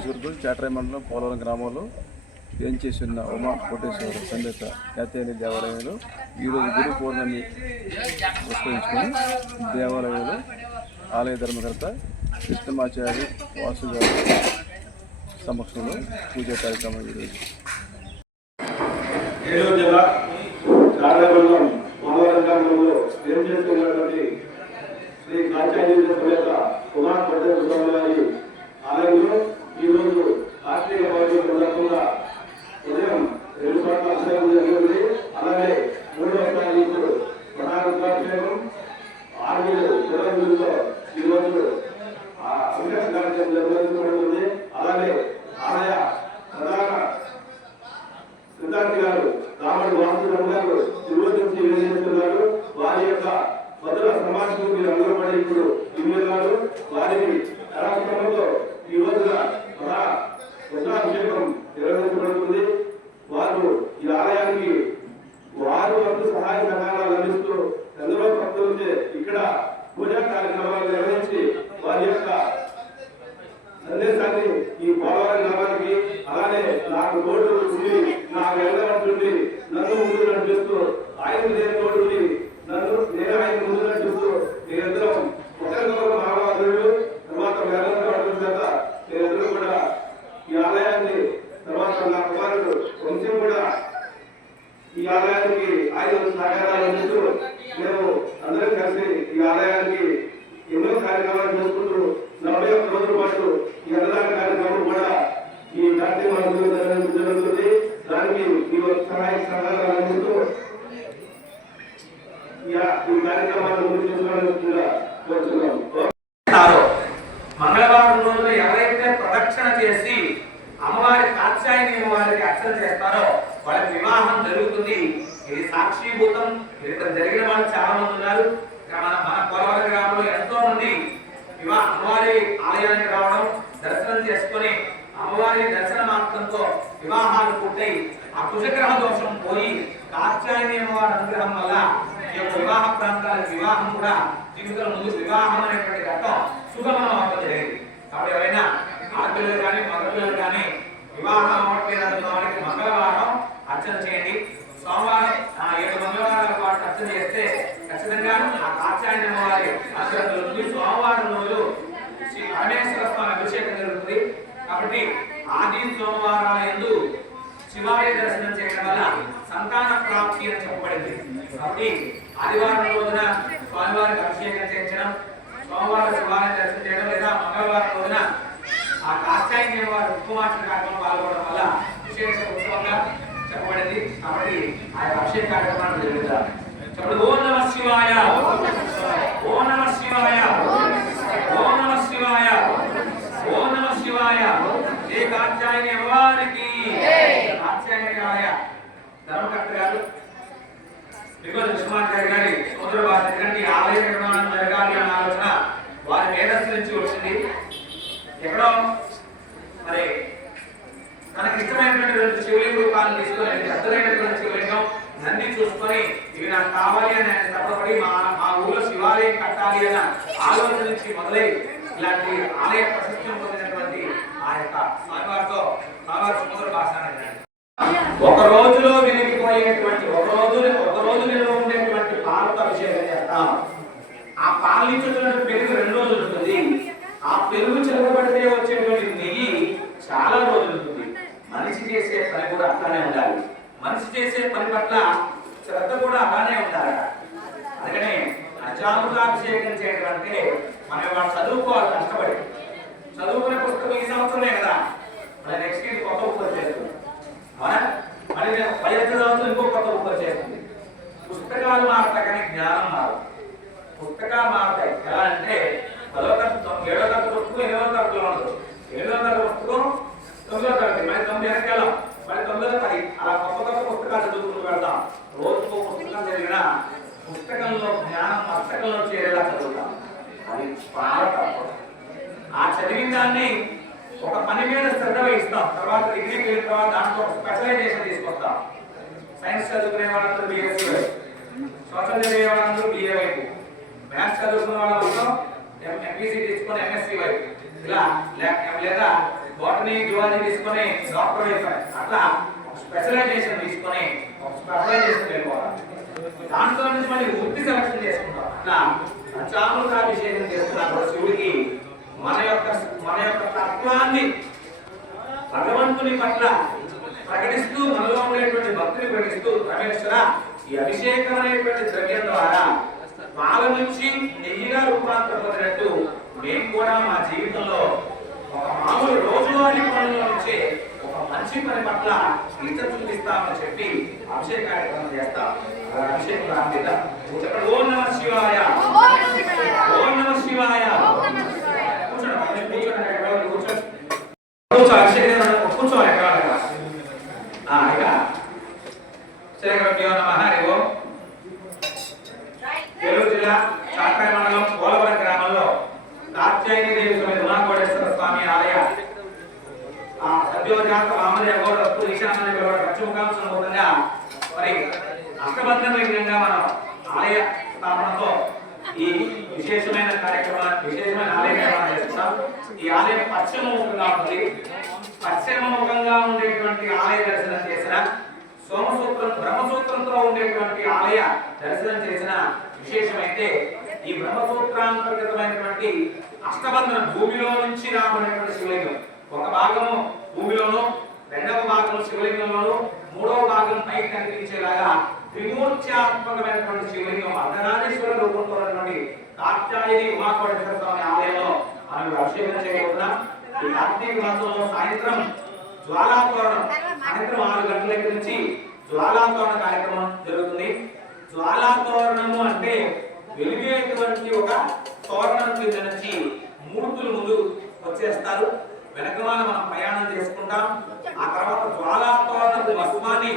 నియోజకవర్గం చాట్రాయి మండలం పోలవరం గ్రామంలో ఏం చేసి ఉన్న ఉమా కోటేశ్వర సమేత కాత్యాయని దేవాలయంలో ఈరోజు గురు పౌర్ణమి పురస్కరించుకొని దేవాలయంలో ఆలయ ధర్మకర్త కృష్ణమాచారి వాసు గారి సమక్షంలో పూజా కార్యక్రమం ఈరోజు శ్రీ కాత్యాయని సమేత ఉమా కోటేశ్వర స్వామి వారి ఆలయంలో ఈరోజు కార్తీక పౌర్ణమి సందర్భంగా ఉదయం 2 చోట్ల అభిషేకం జరిగింది. అలాగే 3వ తారీఖు ప్రధాన రుద్రాభిషేకం 6 పురోహితులతో ఈరోజు అభిషేక కార్యక్రమం నిర్వహించబడుతుంది. అలాగే ఆలయ ప్రధాన సిద్ధార్థి గారు రాముడు వాసుదేవ గారు ఈరోజు నుంచి నిర్వహిస్తున్నారు. వారి యొక్క భద్ర సమాజం మీరు అందరూ పడి ఇప్పుడు ఇవ్వగారు వారికి కళాక్రమంలో ఈ రోజున రుద్రాభిషేకం నిర్వహించబడుతుంది. వారు ఈ ఆలయానికి వారు వంతు సహాయ సహకారాలు అందిస్తూ ఎందరో భక్తులచే ఇక్కడ పూజా కార్యక్రమాలు నిర్వహించి వారి యొక్క సందేశాన్ని ఈ పోలవరం గ్రామానికి అలానే నాకు తోడు ఉండి నాకు వెళ్ళబడుతుంది నన్ను ముందు నడిపిస్తూ ఆయన నేను తోడు నేను ఆయన ముందు నడిపిస్తూ నేనిద్దరం ఒకరికొకరు మహావాదులు తర్వాత వేలంతో చేత నేనిద్దరూ కూడా ఈ ఆలయాన్ని తర్వాత నా కుమారుడు వంశం కూడా ఈ ఆలయానికి ఆయన సహకారాలు అందిస్తూ మేము అందరం కలిసి ఈ ఆలయానికి ఎన్నో కార్యక్రమాలు చేసుకుంటూ 41 రోజుల పాటు ఈ అన్నదాన కార్యక్రమం కూడా ఈ కార్తీక మాసంలో జరుగుతుంది. దానికి మీ సహాయ సహకారాలు అందిస్తూ ఈ కార్యక్రమాలు ముందు చేసుకోవాలని కోరుతున్నాం. మంగళవారం రోజున ఎవరైతే ప్రదక్షిణ చేసి అమ్మవారి కాత్యాయని అమ్మవారికి అర్చన చేస్తారో వాళ్ళకి వివాహం జరుగుతుంది. ఇది సాక్షిభూతం. ఇక్కడ జరిగిన వాళ్ళు చాలా మంది ఉన్నారు. మన పోలవరం గ్రామంలో ఎంతో మంది అమ్మవారి ఆలయానికి రావడం దర్శనం చేసుకుని అమ్మవారి దర్శన మాత్రంతో వివాహాలు పుట్టాయి. ఆ కుజగ్రహ దోషం పోయి కాత్యాయని అమ్మవారి అనుగ్రహం వల్ల ఈ యొక్క వివాహ ప్రాంతాల వివాహం కూడా జీవితంలో ముందు వివాహం అనేటువంటి ఘట్టం సుగమనం అవ్వడం జరిగింది. కాబట్టి ఎవరైనా ఆడపిల్లలు కానీ మగపిల్లలు కానీ వివాహం అవ్వట్లేదు వారికి మంగళవారం అర్చన చేయండి. సోమవారం 7 మంగళవారాల పాటు అర్చన చేస్తే ఖచ్చితంగా ఆ కాత్యాయని అమ్మవారి ఆశీర్వాదం ఉంటుంది. సోమవారం రోజు శ్రీ పరమేశ్వర స్వామి అభిషేకం జరుగుతుంది. కాబట్టి ఆది సోమవారాల యందు శివాలయ దర్శనం చేయడం వల్ల సంతాన ప్రాప్తి అని చెప్పబడింది. కాబట్టి ఆదివారం రోజున స్వామివారికి అభిషేకం చేయించడం, సోమవారం శివాలయ దర్శనం చేయడం లేదా మంగళవారం రోజున ఆ కాత్యాయని వారి ఉపవాసన కార్యక్రమం పాల్గొనడం వల్ల విశేష ఉత్సవంగా చెప్పబడింది. కాబట్టి ఆ అభిషేక కార్యక్రమాన్ని జరుగుతారు. చెప్పండి ఓం నమః శివాయ, ఓం నమః శివాయ, ఓం నమః శివాయ, ఓం నమః శివాయ. ఏ కాత్యాయని అమ్మవారికి కాత్యాయని ఆలయ ధర్మకర్త గారు కృష్ణమాచారి గారి సోదర బాధ్యత ఆలయ నిర్మాణం జరగాలి అన్న ఆలోచన వారి మేధస్సు నుంచి వచ్చింది. ఎక్కడో మరి మనకి ఇష్టమైనటువంటి శివలింగ రూపాలను తీసుకొని పెద్దలైనటువంటి శివలింగం నంది చూసుకొని ఇవి నాకు కావాలి అని ఆయన తప్పబడి మా ఊళ్ళో శివాలయం కట్టాలి అన్న ఆలోచన నుంచి మొదలై ఇలాంటి ఆలయ ప్రసిద్ధి పొందినటువంటి ఆ యొక్క స్వామివారితో స్వామివారి సముద్ర భాష ఒక రోజులో వెలిగిపోయేటువంటి ఒక రోజు నిల్వ ఉండేటువంటి పాలతో అభిషేకం చేస్తాం. ఆ పాలు ఇచ్చేటువంటి పెరుగు 2 రోజులు ఉంటుంది. ఆ పెరుగు చిలకబడితే వచ్చేటువంటి నెయ్యి చాలా రోజులు ఉంటుంది. మనిషి చేసే పని కూడా అట్లానే ఉండాలి. మనిషి చేసే పని పట్ల శ్రద్ధ కూడా అలానే ఉండాలి. అందుకనే అజాముతాభిషేకం చేయడం అంటే మనం వాళ్ళు చదువుకోవాలి, కష్టపడి చదువుకునే పుస్తకం ఈ సంవత్సరమే కదా, మన నెక్స్ట్ ఇయర్ కొత్త బుక్ వచ్చేస్తుంది. మరి 10 సంవత్సరం ఇంకో కొత్త బుక్ వచ్చేస్తుంది. పుస్తకాలు మారుతాయి కానీ జ్ఞానం మారు. పుస్తకాలు మారుతాయి ఎలా అంటే 10వ తరగతి 7వ తరగతి పుస్తకం 8వ తరగతిలో ఉండదు. 8వ తరగతి పుస్తకం 9వ తరగతి, మరి 9 వెనకాలం, మరి 9వ తరగతి అలా కొత్త పుస్తకాలు చదువుకుంటూ వెళ్తాం. రోజుకో పుస్తకం చదివిన పుస్తకంలో జ్ఞానం పుస్తకంలో చేరేలా చదువుతాం. అది బాగా తప్పదు. ఆ చదివిన దాన్ని ఒక పని మీద శ్రద్ధ వహిస్తాం. తర్వాత డిగ్రీకి వెళ్ళిన తర్వాత దాంట్లో స్పెషలైజేషన్ తీసుకొస్తాం. సైన్స్ చదువుకునే వాళ్ళందరూ బిఎస్సీ వైపు, సోషల్ చదివే వాళ్ళందరూ బిఏ వైపు, మ్యాథ్స్ చదువుకునే వాళ్ళ మొత్తం ఎంపీసీ తీసుకొని ఎంఎస్సీ వైపు, ఇలా లేదా బాటనీ జువాలజీ తీసుకొని డాక్టర్ అయిపోయారు. అట్లా స్పెషలైజేషన్ తీసుకొని స్పెషలైజేషన్ వెళ్ళిపోవాలి. దాంట్లో నుంచి మళ్ళీ వృత్తి సెలక్షన్ చేసుకుంటాం. అట్లా పంచామృతాభిషేకం చేస్తున్నారు శివుడికి. మన యొక్క తత్వాన్ని భగవంతుని పట్ల ప్రకటిస్తూ, మనలో ఉండేటువంటి భక్తిని ప్రకటిస్తూ, పరమేశ్వర ఈ అభిషేకం అనేటువంటి ద్రవ్యం ద్వారా పాల నుంచి నెయ్యిగా రూపాంతరం పొందినట్టు మేము కూడా మా జీవితంలో ఒక మామూలు రోజువారీ పనుల నుంచి ఒక మంచి పని పట్ల ఇతర చూపిస్తామని చెప్పి అభిషేక కార్యక్రమం చేస్తాం. అభిషేకం ప్రారంభిద్దాం. ఓం నమః శివాయ, ఓం నమః శివాయ. కూర్చోవాలి ఏలూరు జిల్లా చాట్రాయి మండలం పోలవరం గ్రామంలో కాత్యాయని దేవి సమేత ఉమాకోటేశ్వర స్వామి ఆలయ సద్యోజాత వామదేవ గౌడ ఈశాన్య పశ్చిమకాంశంగా మరి అష్టబంధన విధంగా మనం ఆలయ స్థాపనతో ఈ విశేషమైన కార్యక్రమాన్ని విశేషమైన ఆలయ నిర్మాణం చేస్తున్నాం. ఈ ఆలయం పశ్చిమముఖంగా ఉంది. పశ్చిమముఖంగా ఉండేటువంటి ఆలయ దర్శనం చేసిన సోమసూత్రం బ్రహ్మసూత్రంతో ఉండేటువంటి ఆలయ దర్శనం చేసిన విశేషమైతే ఈ బ్రహ్మసూత్రాంతర్గతమైనటువంటి అష్టబంధన భూమిలో నుంచి రాబడినటువంటి శివలింగం ఒక భాగము భూమిలోను, రెండవ భాగం శివలింగంలోను, మూడవ భాగం పైకి కనిపించేలాగా త్రిమూర్త్యాత్మకమైనటువంటి శివలింగం అర్ధనారీశ్వర రూపంతో ఉన్నటువంటి కాత్యాయని ఉమాకోటేశ్వర స్వామి ఆలయంలో మనం అభిషేకం చేయబోతున్నాం. ఈ కార్తీక మాసంలో సాయంత్రం జ్వాలాతోరణం సాయంత్రం 6 గంటల దగ్గర నుంచి జ్వాలాతోరణ కార్యక్రమం జరుగుతుంది. జ్వాలాతోరణము అంటే వెలిగేటువంటి ఒక తోరణం కింద నుంచి మూర్తులు ముందు వచ్చేస్తారు. వెనకమాల మనం ప్రయాణం చేసుకుంటాం. ఆ తర్వాత జ్వాలాతోరణపు భస్మాన్ని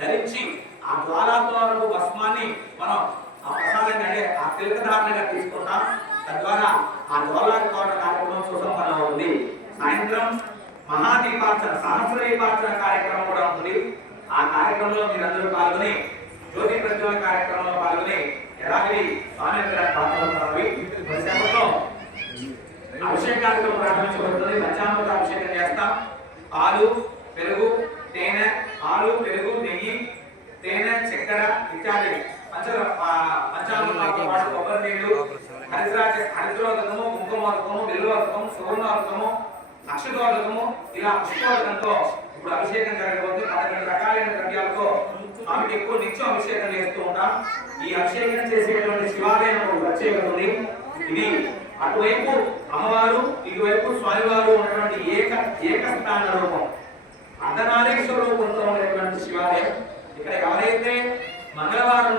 ధరించి ఆ జ్వాలాతోరణపు భస్మాన్ని మనం ఆ ప్రసాదంగా అంటే ఆ తిలకధారణగా తీసుకుంటాం. తద్వారా ఆ జ్వాలాతోరణ కార్యక్రమం సుసంపన్నం అవుతుంది. సాయంత్రం మహాదీపార్చన సహస్ర దీపార్చన కార్యక్రమం కూడా ఉంటుంది. ఆ కార్యక్రమంలో మీరందరూ పాల్గొని జ్యోతి ప్రజ్వలన కార్యక్రమంలో పాల్గొని యథావిధి స్వామి పాల్గొంటున్నారు. అభిషేక కార్యక్రమం ప్రారంభించబడుతుంది. పంచామృత అభిషేకం చేస్తాం. పాలు, పెరుగు, తేనె, పాలు, పెరుగు, నెయ్యి, తేనె, చక్కెర ఇత్యాది పంచామృతాలతో పాటు కొబ్బరి నీళ్లు, హరిద్రోదకము, కుంకుమోదకము, బిల్వోదకము, సువర్ణోదకము, అక్షతోదకము ఇలా పుష్పోదకంతో ఇప్పుడు అభిషేకం జరగబోతుంది. 11 రకాలైన ద్రవ్యాలతో స్వామికి ఎక్కువ నిత్యం అభిషేకం చేస్తూ ఉంటాం. ఈ అభిషేకం చేసేటువంటి శివాలయం ప్రత్యేకత ఉంది. ఇది అటువైపు అమ్మవారు, ఇటువైపు స్వామివారు ఉన్నటువంటి ఏకస్థాన రూపం అర్ధనారీశ్వర రూపంతో ఉన్నటువంటి శివాలయం. ఇక్కడ ఎవరైతే మంగళవారం